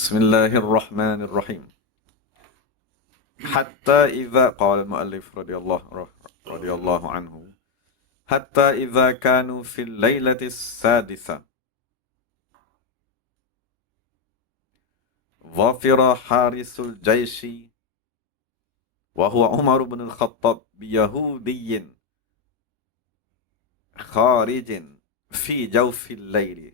Bismillahirrahmanirrahim. Hatta idza qala al-muallif radhiyallahu anhu. Hatta idza kanu fil lailati sadisa. Dhafira harisul jaishi wa huwa Umar bin al-Khattab bi Yahudiyyin kharijin fi jawfil laili.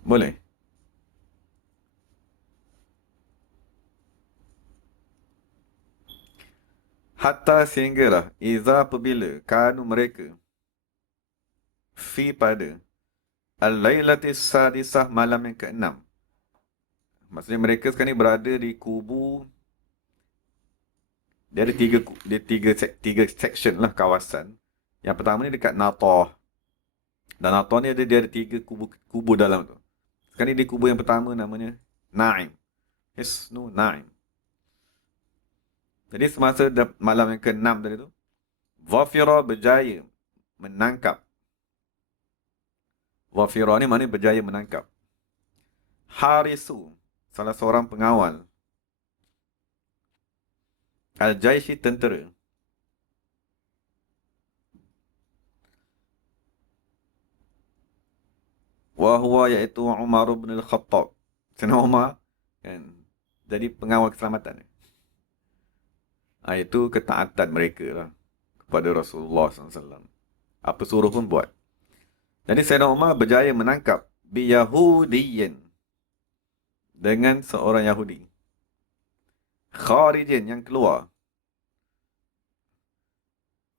Boleh? Hatta sehinggalah iza apabila kanu mereka fi pada al-lailati sadisah malam yang keenam. Maksudnya mereka sekarang ni berada di kubu. Dia ada tiga section lah kawasan. Yang pertama ni dekat Natah. Dan Natah ni dia ada tiga kubu dalam tu. Sekarang ni di kubu yang pertama namanya Naim. Hisnu Naim. Jadi semasa malam yang ke-6 tadi tu, Dhafira berjaya menangkap. Dhafira ni maknanya berjaya menangkap. Harisu, salah seorang pengawal. Al-Jaishi, tentera. Wahuwa iaitu Umar bin al-Khattab. Sayyidina Umar kan, jadi pengawal keselamatan. Itu ketaatan mereka lah kepada Rasulullah SAW. Apa suruh pun buat. Jadi Sayyidina Umar berjaya menangkap biyahudiyin, dengan seorang Yahudi. Kharijin, yang keluar.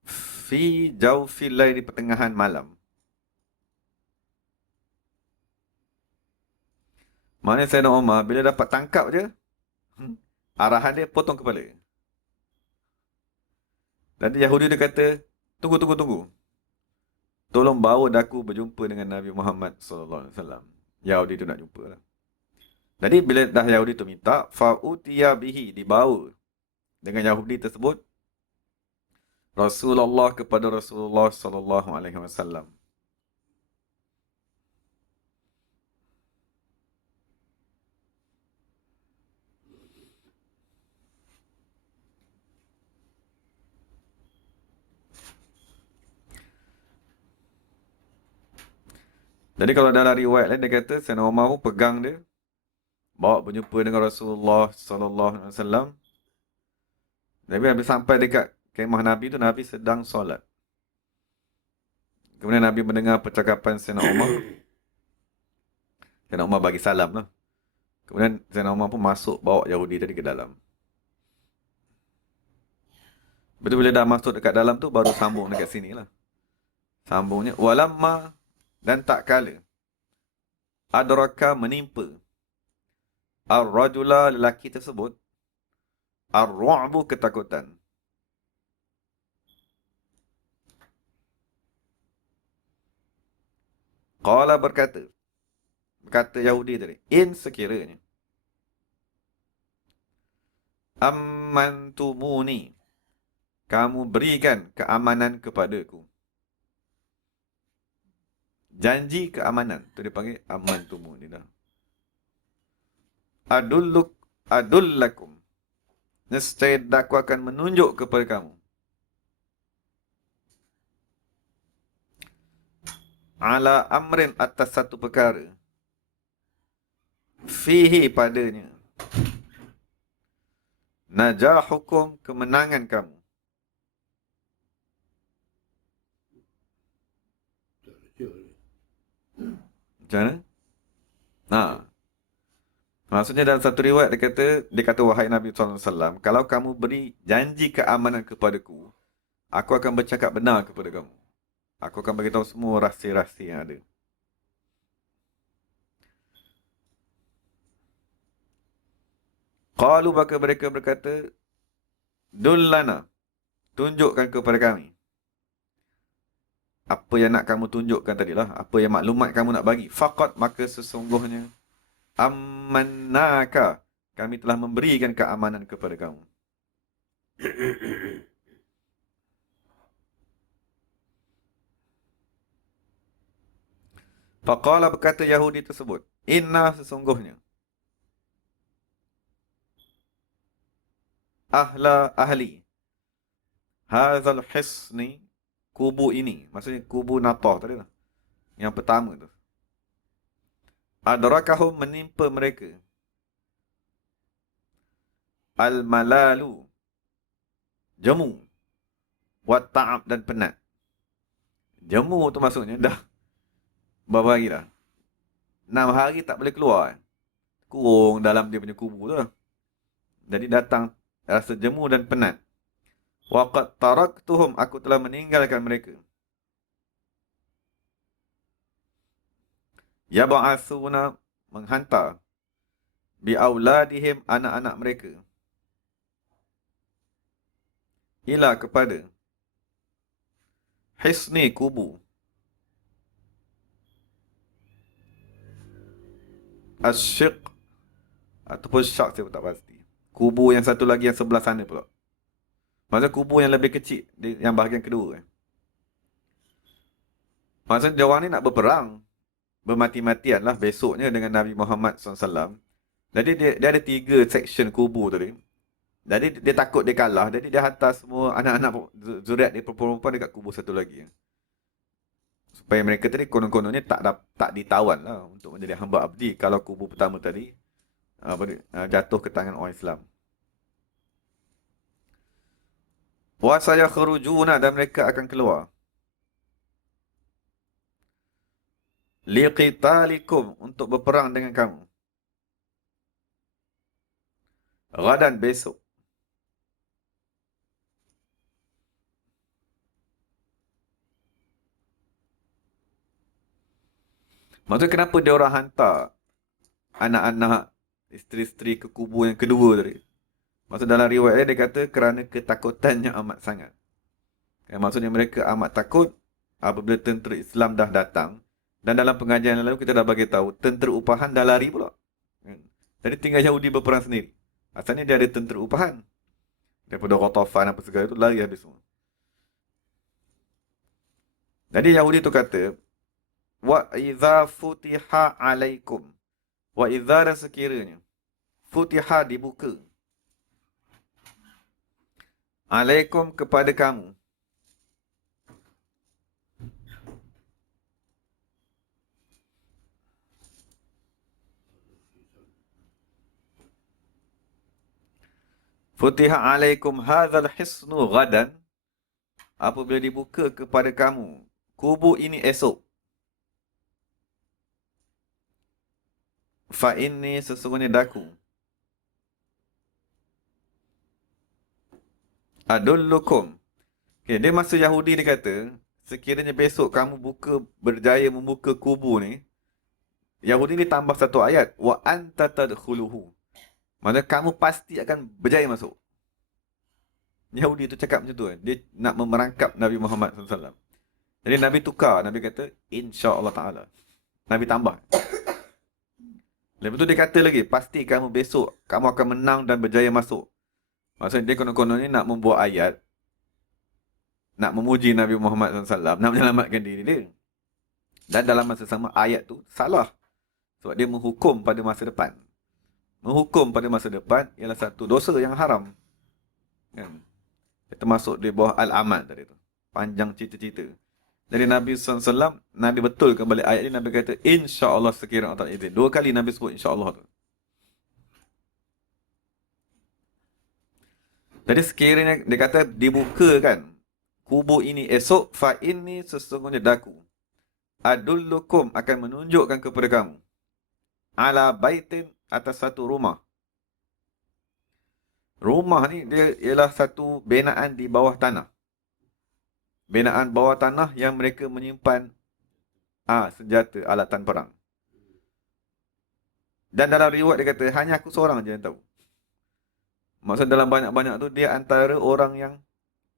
Fi jawfil lail, di pertengahan malam. Maknanya Sayyidina Umar bila dapat tangkap je, arahan dia potong kepala. Dan Yahudi dia kata, tunggu. Tolong bawa daku berjumpa dengan Nabi Muhammad SAW. Yahudi tu nak jumpa lah. Jadi bila dah Yahudi tu minta, fa'utiya bihi, dibawa dengan Yahudi tersebut Rasulullah kepada Rasulullah SAW. Jadi kalau dalam riwayat lain dia kata Sayyidina Umar pun pegang dia, bawa berjumpa dengan Rasulullah SAW. Tapi habis sampai dekat kemah Nabi tu, Nabi sedang solat. Kemudian Nabi mendengar percakapan Sayyidina Umar. Sayyidina Umar bagi salam lah. Kemudian Sayyidina Umar pun masuk bawa Yahudi tadi ke dalam. Betul bila dah masuk dekat dalam tu baru sambung dekat sini lah. Sambungnya walamma, dan tak kala adraka, menimpa ar-rajula, lelaki tersebut, ar-ru'bu, ketakutan. Qala, berkata Yahudi tadi, in, sekiranya ammantumuni, kamu berikan keamanan kepadaku. Janji keamanan tu dipanggil ammantumuni dah. Adullakum, nescaya aku akan menunjuk kepada kamu. Ala amrin, atas satu perkara. Fihi, padanya. Najahukum, kemenangan kamu. Macam mana? Maksudnya dalam satu riwayat dia kata wahai Nabi SAW, kalau kamu beri janji keamanan kepadaku, aku akan bercakap benar kepada kamu. Aku akan beritahu semua rahsia-rahsia yang ada. Qalu, maka mereka berkata, dullana, tunjukkan kepada kami. Apa yang nak kamu tunjukkan tadilah, apa yang maklumat kamu nak bagi. Faqat, maka sesungguhnya, ammannaka, kami telah memberikan keamanan kepada kamu. Faqala berkata Yahudi tersebut, inna sesungguhnya ahli hadzal hisni, kubu ini, maksudnya kubu Natah tadi lah, yang pertama tu. Adrakahum, menimpa mereka, al-malalu, jemu, wa ta'ab, dan penat. Jemu tu maksudnya dah berapa hari dah? 6 hari tak boleh keluar. Kurung dalam dia punya kubu tu lah. Jadi datang rasa jemu dan penat. Wa qad taraktuhum, aku telah meninggalkan mereka. Yab'atsuna, menghantar, bi auladihim, anak-anak mereka, ila, kepada, hisni, kubu, asyiq, ataupun syak, saya pun tak pasti. Kubu yang satu lagi yang sebelah sana pula. Maksudnya kubu yang lebih kecil, yang bahagian kedua. Maksudnya dia orang ni nak berperang, bermati-matian lah besoknya dengan Nabi Muhammad SAW. Jadi dia ada 3 section kubu tadi. Jadi dia takut dia kalah. Jadi dia hantar semua anak-anak zuriat dia perempuan dekat kubu satu lagi. Supaya mereka tadi konon-kononnya tak ditawan lah untuk menjadi hamba abdi kalau kubu pertama tadi jatuh ke tangan orang Islam. Wa sayakhrujuna, dan mereka akan keluar, liqitalikum, untuk berperang dengan kamu, ghadan, besok. Maksudnya kenapa dia orang hantar anak-anak, isteri-isteri ke kubu yang kedua tadi? Maksud dalam riwayat dia kata kerana ketakutannya amat sangat. Maksudnya mereka amat takut apabila tentera Islam dah datang. Dan dalam pengajian yang lalu kita dah bagi tahu tentera upahan dah lari pula. Jadi tinggal Yahudi berperang sendiri. Asalnya dia ada tentera upahan. Daripada Ghatafan apa segala itu lari habis semua. Jadi Yahudi tu kata, wa idza futiha alaikum. Wa idza, dan sekiranya, futiha, dibuka, alaikum, kepada kamu, futiha alaikum hadzal hisnu ghadan, apabila dibuka kepada kamu kubu ini esok, fa inni, sesungguhnya daku, adullukum. Okay, dia masa Yahudi dia kata, sekiranya besok kamu berjaya membuka kubu ni, Yahudi ni tambah satu ayat, wa anta tadkhuluhu. Maksudnya kamu pasti akan berjaya masuk. Yahudi tu cakap macam tu kan. Dia nak memerangkap Nabi Muhammad SAW. Jadi Nabi tukar. Nabi kata, insya-Allah Ta'ala. Nabi tambah. Lepas tu dia kata lagi, pasti kamu besok, kamu akan menang dan berjaya masuk. Maksudnya dia konon-konon ni nak membuat ayat, nak memuji Nabi Muhammad SAW, nak menyelamatkan diri dia. Dan dalam masa sama ayat tu salah. Sebab dia menghukum pada masa depan. Menghukum pada masa depan ialah satu dosa yang haram. Kan? Termasuk di bawah Al-Amal tadi tu. Panjang cerita-cerita. Jadi Nabi SAW, Nabi betul kembali ayat ini, Nabi kata, insya-Allah sekiranya Allah izin. 2 kali Nabi sebut insya-Allah tu. Jadi sekiranya dia kata dibukakan kubu ini esok, fa inni, sesungguhnya daku, adullukum, akan menunjukkan kepada kamu, ala baitin, atas satu rumah. Rumah ni dia ialah satu binaan di bawah tanah. Binaan bawah tanah yang mereka menyimpan senjata, alatan perang. Dan dalam riwayat dia kata, hanya aku seorang je yang tahu. Maksud dalam banyak-banyak tu, dia antara orang yang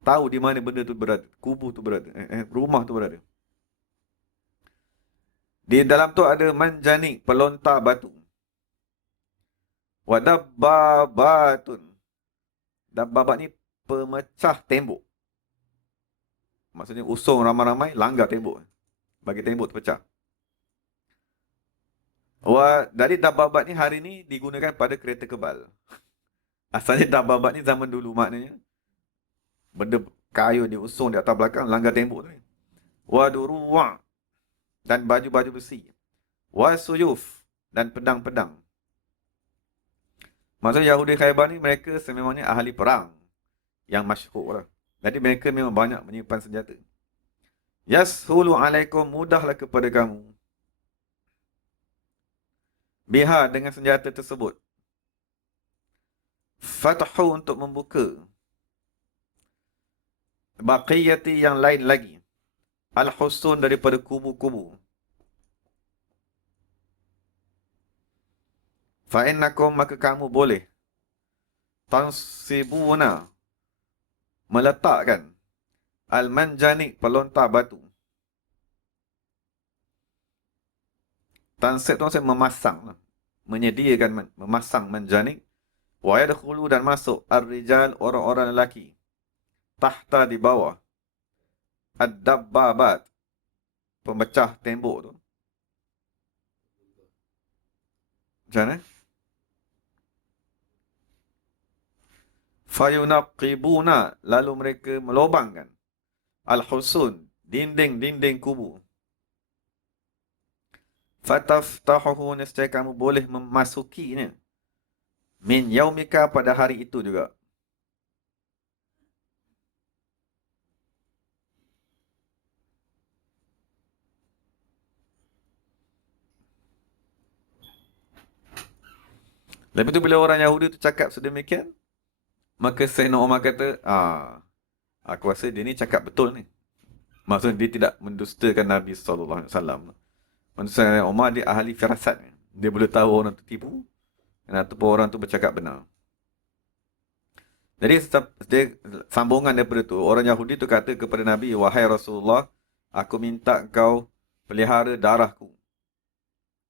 tahu di mana benda tu berada. Kubu tu berada. Rumah tu berada. Di dalam tu ada manjanik, pelontar batu. Wadabbabatun. Dabbabat ni pemecah tembok. Maksudnya usung ramai-ramai, langgar tembok. Bagi tembok terpecah. Dari Dababat ni hari ni digunakan pada kereta kebal. Asalnya Dababat ni zaman dulu maknanya benda kayu diusung di atas belakang langgar tembok tu ni. Wa duruwa' dan baju-baju besi. Wa suyuf dan pedang-pedang. Maksudnya Yahudi Khaybar ni mereka sememangnya ahli perang yang masyhur lah. Jadi mereka memang banyak menyimpan senjata. Yashulu alaikum, mudahlah kepada kamu. Biha, dengan senjata tersebut. Fathu, untuk membuka. Baqiyati, yang lain lagi. Al-husun, daripada kubu-kubu. Fa'innakum, maka kamu boleh. Tansibuna, meletakkan. Al-manjanik, pelontar batu. Tansib tu maksudnya memasang. Menyediakan, memasang manjanik. Wa yadkhulu, dan masuk. Ar-rijal, orang-orang lelaki. Tahta, di bawah. Ad-dabbabat, pemecah tembok tu. Macam mana? Fayunaqibuna, lalu mereka melobangkan. Al-husun, dinding-dinding kubu. Fataftahuhu, nescaya kamu boleh memasukinya. Min yaumika, pada hari itu juga. Lepas tu bila orang Yahudi tu cakap sedemikian, maka Sayyidina Umar kata, aku rasa dia ni cakap betul ni. Maksudnya dia tidak mendustakan Nabi SAW. Maksudnya Sayyidina Umar dia ahli firasat. Dia boleh tahu orang tu tipu, ataupun orang tu bercakap benar. Jadi sambungan daripada tu, orang Yahudi tu kata kepada Nabi, wahai Rasulullah, aku minta kau pelihara darahku.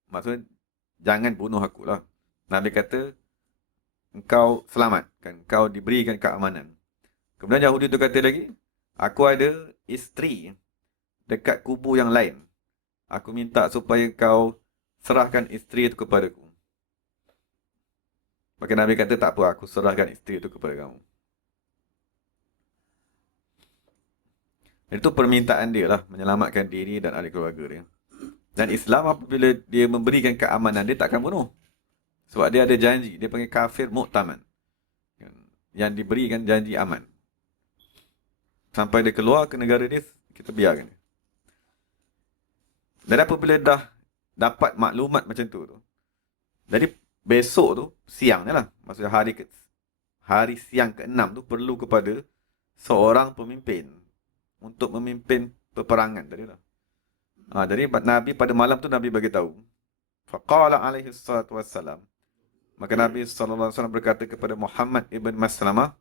Maksudnya, jangan bunuh aku lah. Nabi kata, engkau selamat, kan? Engkau diberikan keamanan. Kemudian Yahudi tu kata lagi, aku ada isteri dekat kubu yang lain. Aku minta supaya kau serahkan isteri itu kepadaku. Maka Nabi kata, tak apa, aku serahkan isteri itu kepada kamu. Itu permintaan dia lah, menyelamatkan diri dan ahli keluarga dia. Dan Islam apabila dia memberikan keamanan, dia takkan bunuh. Sebab dia ada janji, dia panggil kafir mu'taman. Yang diberikan janji aman. Sampai dia keluar ke negara dia, kita biarkan dia. Dan apabila dah dapat maklumat macam tu, jadi besok tu, siangnya lah. Maksudnya hari siang ke-6 tu perlu kepada seorang pemimpin untuk memimpin peperangan tadi lah. Jadi Nabi pada malam tu Nabi bagi tahu. Faqala alaihi salatu wassalam. Maka Nabi SAW berkata kepada Muhammad ibn Maslamah,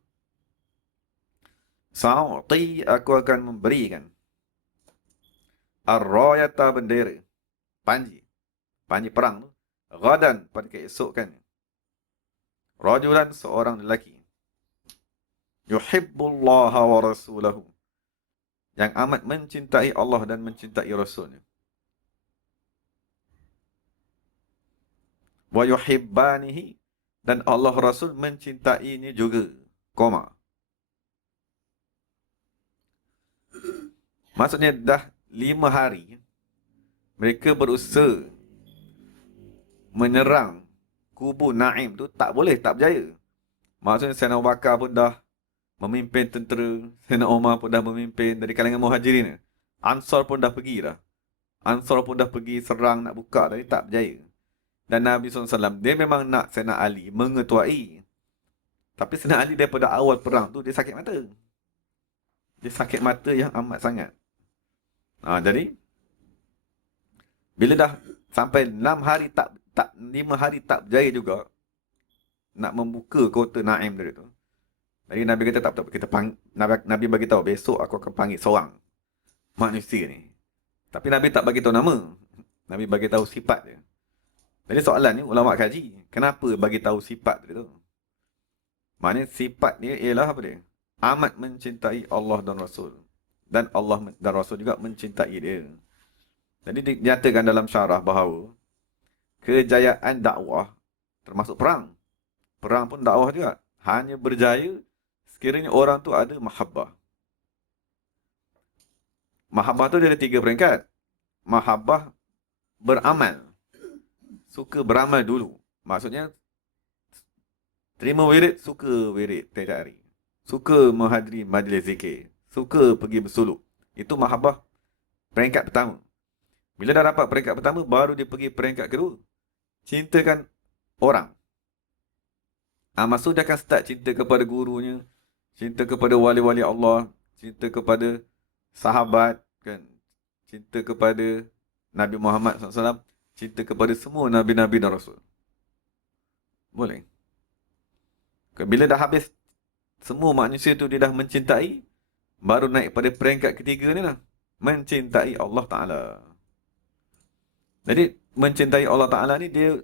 Sa'uti, aku akan memberikan ar-rayata, bendera, panji perang tu, ghadan, pada keesokan, rajulan, seorang lelaki, yuhibbullaha wa rasulahu, yang amat mencintai Allah dan mencintai Rasulnya. Wa yuhibbanihi, dan Allah Rasul mencintainya juga. Koma. Maksudnya dah 5 hari mereka berusaha menyerang kubu Naim tu, tak boleh, tak berjaya. Maksudnya Sayyidina Abu Bakar pun dah memimpin tentera, Sayyidina Umar pun dah memimpin dari kalangan Muhajirin. Ansar pun dah pergi dah. Ansar pun dah pergi serang nak buka, tapi tak berjaya. Dan Nabi SAW, dia memang nak Sayyidina Ali mengetuai. Tapi Sayyidina Ali daripada awal perang tu, dia sakit mata. Dia sakit mata yang amat sangat. Jadi, bila dah sampai 6 hari 5 hari tak berjaya juga nak membuka kota Naim dari tu. Jadi Nabi kata tak, kita Nabi bagi tahu besok aku akan panggil seorang manusia ni. Tapi Nabi tak bagi tahu nama. Nabi bagi tahu sifat dia. Jadi soalan ni ulama kaji, kenapa bagi tahu sifat dia tu? Maknanya sifat dia ialah apa dia? Amat mencintai Allah dan Rasul. Dan Allah dan Rasul juga mencintai dia. Jadi dinyatakan dalam syarah bahawa kejayaan dakwah, termasuk perang. Perang pun dakwah juga. Hanya berjaya sekiranya orang tu ada mahabbah. Mahabbah tu dia ada 3 peringkat. Mahabbah beramal. Suka beramal dulu. Maksudnya, terima wirid, suka wirid tiap hari. Suka menghadiri majlis zikir. Suka pergi bersuluk. Itu mahabbah peringkat pertama. Bila dah dapat peringkat pertama, baru dia pergi peringkat kedua. Cintakan orang. Maksud dia akan start cinta kepada gurunya, cinta kepada wali-wali Allah, cinta kepada sahabat, kan? Cinta kepada Nabi Muhammad SAW, cinta kepada semua Nabi-Nabi dan Rasul. Boleh. Bila dah habis semua manusia tu dia dah mencintai, baru naik pada peringkat ketiga ni lah. Mencintai Allah Ta'ala. Jadi, mencintai Allah Ta'ala ni dia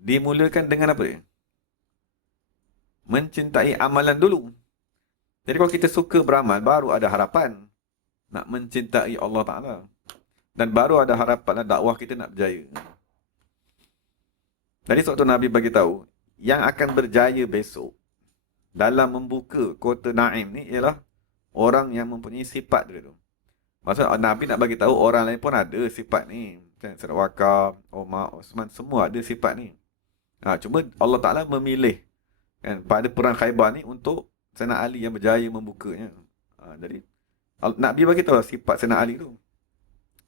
dimulakan dengan apa dia? Mencintai amalan dulu. Jadi kalau kita suka beramal, baru ada harapan nak mencintai Allah Ta'ala. Dan baru ada harapan dakwah kita nak berjaya. Jadi suatu Nabi bagi tahu, yang akan berjaya besok dalam membuka kota Naim ni ialah orang yang mempunyai sifat dia tu. Maksudnya Nabi nak bagi tahu orang lain pun ada sifat ni. Macam Sayyid Waqaf, Umar, Osman, semua ada sifat ni. Cuma Allah Ta'ala memilih kan, pada perang Khaybar ni untuk Sayyidina Ali yang berjaya membukanya. Jadi Nabi bagi tahu sifat Sayyidina Ali tu.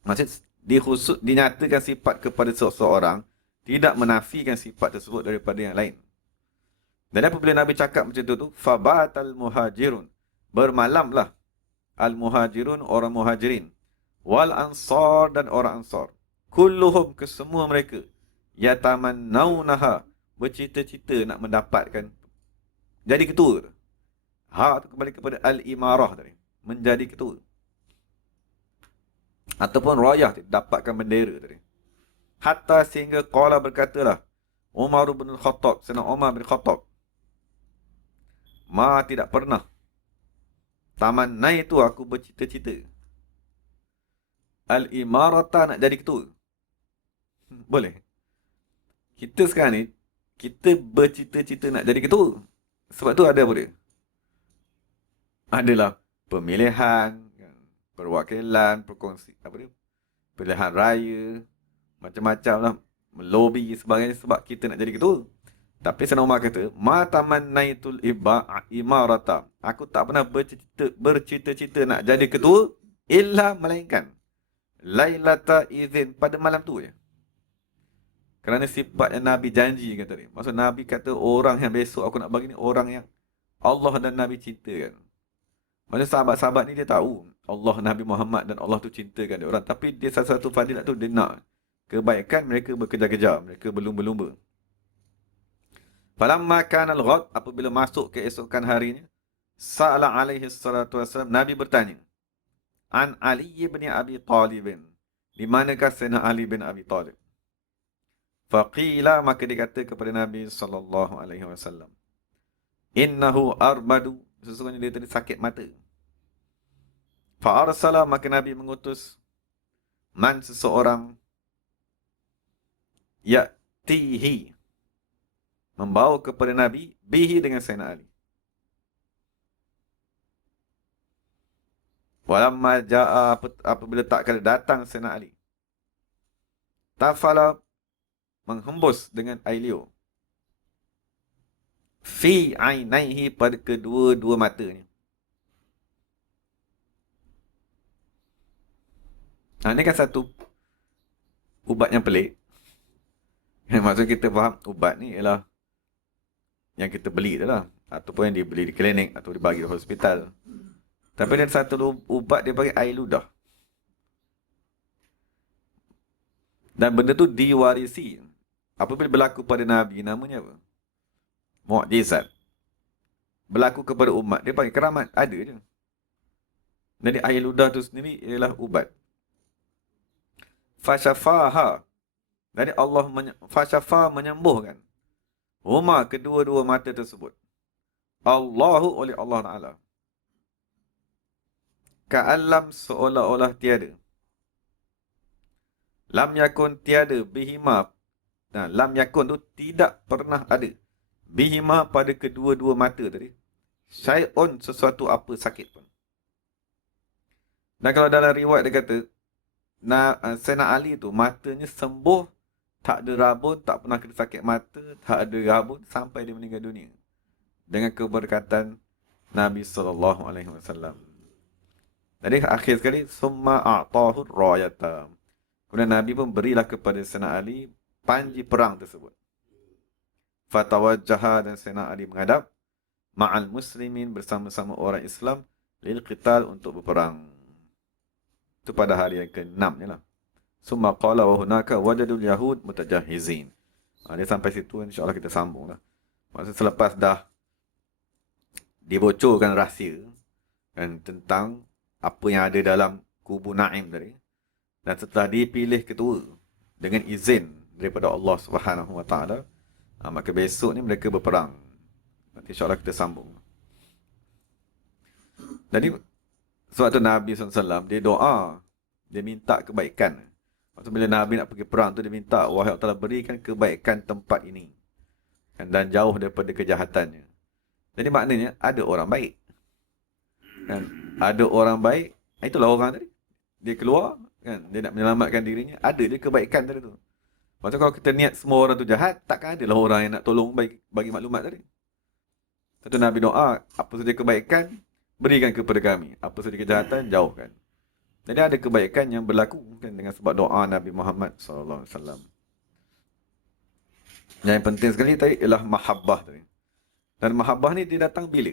Maksud dinyatakan sifat kepada seseorang, tidak menafikan sifat tersebut daripada yang lain. Dan apabila Nabi cakap macam tu, fabatal muhajirun, bermalamlah al-muhajirun, orang muhajirin, wal ansar, dan orang ansar, kulluhum, kesemua mereka, yatamannawnaha, bercita-cita nak mendapatkan jadi ketua. Tu kembali kepada al-imarah tadi, menjadi ketua. Ataupun rayah, dapatkan bendera tadi. Hatta sehingga qala, berkatalah Umar bin Khattab, Sayyidina Umar bin Khattab, tidak pernah tamannai itu aku bercita-cita al-imarata, nak jadi ketua. Boleh. Kita sekarang ni, kita bercita-cita nak jadi ketua. Sebab tu ada apa dia? Adalah pemilihan, perwakilan, perkongsi, pilihan raya, macam-macam lah, melobi sebagainya sebab kita nak jadi ketua. Tapi Sayyidina Umar kata, ma tamannaitul imarata, aku tak pernah bercita-cita nak jadi ketua illa, melainkan lailata izin, pada malam tu je. Kerana sifat yang Nabi janji kata tadi. Maksud Nabi kata orang yang besok aku nak bagi ni orang yang Allah dan Nabi cintakan. Maksud sahabat-sahabat ni dia tahu Allah, Nabi Muhammad dan Allah tu cintakan dia orang. Tapi dia salah satu fadilat tu dia nak kebaikan mereka berkejar-kejar, mereka berlumba-lumba. Falamma kana al-ghad, apabila masuk keesokan harinya, sa'ala alaihi salatu wassalam, Nabi bertanya, an Ali bin Abi Talib, di manakah Sayyidina Ali bin Abi Talib? Faqila, maka dikata kepada Nabi sallallahu alaihi wasallam, innahu arbadu, sesungguhnya dia tadi sakit mata. Fa arsala, maka Nabi mengutus man, seseorang, ya'tihi, membawa kepada Nabi, bihi, dengan Sayyidina Ali. Walamma ja'a, apabila tak kala datang Sayyidina Ali, tafala, menghembus dengan air liur, fi ainaihi, pada kedua-dua matanya. Ini kan satu ubat yang pelik. Maksud kita faham ubat ni ialah yang kita beli tu lah, ataupun yang dibeli di klinik atau dibagi di hospital. Tapi ada satu ubat dia bagi air ludah. Dan benda tu diwarisi. Apabila berlaku pada Nabi, namanya apa? Mu'jizat. Berlaku kepada umat, dia panggil keramat. Ada je. Jadi air ludah tu sendiri ialah ubat. Fasyafaha. Jadi Allah fasyafa, menyembuhkan huma, kedua-dua mata tersebut. Allahu, oleh Allah Ta'ala. Ka'allam, seolah-olah tiada. Lam yakun, tiada, bihima, lam yakun tu tidak pernah ada. Bihima pada kedua-dua mata tadi. Syai'un sesuatu apa sakit pun. Dan kalau dalam riwayat dia kata, Sayyidina Ali tu matanya sembuh, tak ada rabun, tak pernah kena sakit mata, tak ada rabun sampai dia meninggal dunia. Dengan keberkatan Nabi SAW. Jadi akhir sekali, summa a'tahu rayata. Kemudian Nabi pun berilah kepada Sayyidina Ali panji perang tersebut. Fatawajjaha, dan Sayyidina Ali menghadap ma'al muslimin, bersama-sama orang Islam, lil qital, untuk berperang. Itu pada hari yang ke-6 ni lah. Summa qala wa hunaka wajadul yahud mutajahizin. Dia sampai situ, insyaAllah kita sambung lah. Maksud selepas dah dibocorkan rahsia kan, tentang apa yang ada dalam kubu Naim tadi, dan setelah dipilih ketua dengan izin daripada Allah Subhanahu Wa Taala, maka besok ni mereka berperang. Nanti insyaAllah kita sambung. Jadi sewaktu Nabi SAW dia doa, dia minta kebaikan. Waktu bila Nabi nak pergi perang tu, dia minta, wahai Allah Ta'ala, berikan kebaikan tempat ini dan jauh daripada kejahatannya. Jadi maknanya ada orang baik. Kan? Ada orang baik, itulah orang tadi. Dia keluar, kan? Dia nak menyelamatkan dirinya, ada dia kebaikan tadi tu. Maksudnya kalau kita niat semua orang tu jahat, takkan adalah orang yang nak tolong bagi maklumat tadi. Satu Nabi doa, apa saja kebaikan, berikan kepada kami. Apa saja kejahatan, jauhkan. Jadi ada kebaikan yang berlaku kan, dengan sebab doa Nabi Muhammad SAW. Yang penting sekali tadi ialah mahabbah tadi. Dan mahabbah ni dia datang bila?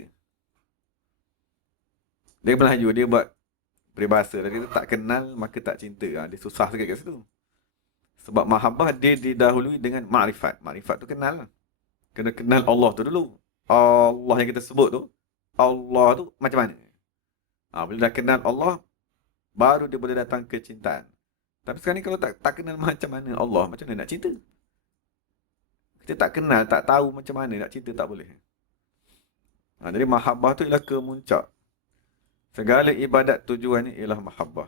Dia Melayu, dia buat peribahasa. Dia tak kenal maka tak cinta. Dia susah sikit kat situ. Sebab mahabbah dia didahului dengan ma'rifat. Ma'rifat tu kenal lah. Kena kenal Allah tu dulu. Allah yang kita sebut tu, Allah tu macam mana? Bila dah kenal Allah, baru dia boleh datang kecintaan. Tapi sekarang ni kalau tak kenal macam mana Allah, macam mana nak cinta? Kita tak kenal, tak tahu macam mana nak cinta, tak boleh. Jadi mahabbah tu ialah kemuncak. Segala ibadat tujuannya ialah mahabbah.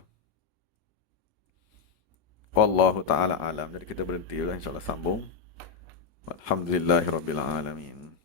Wallahu ta'ala alam. Jadi kita berhenti lah, insyaAllah sambung. Alhamdulillahirrabbilalamin.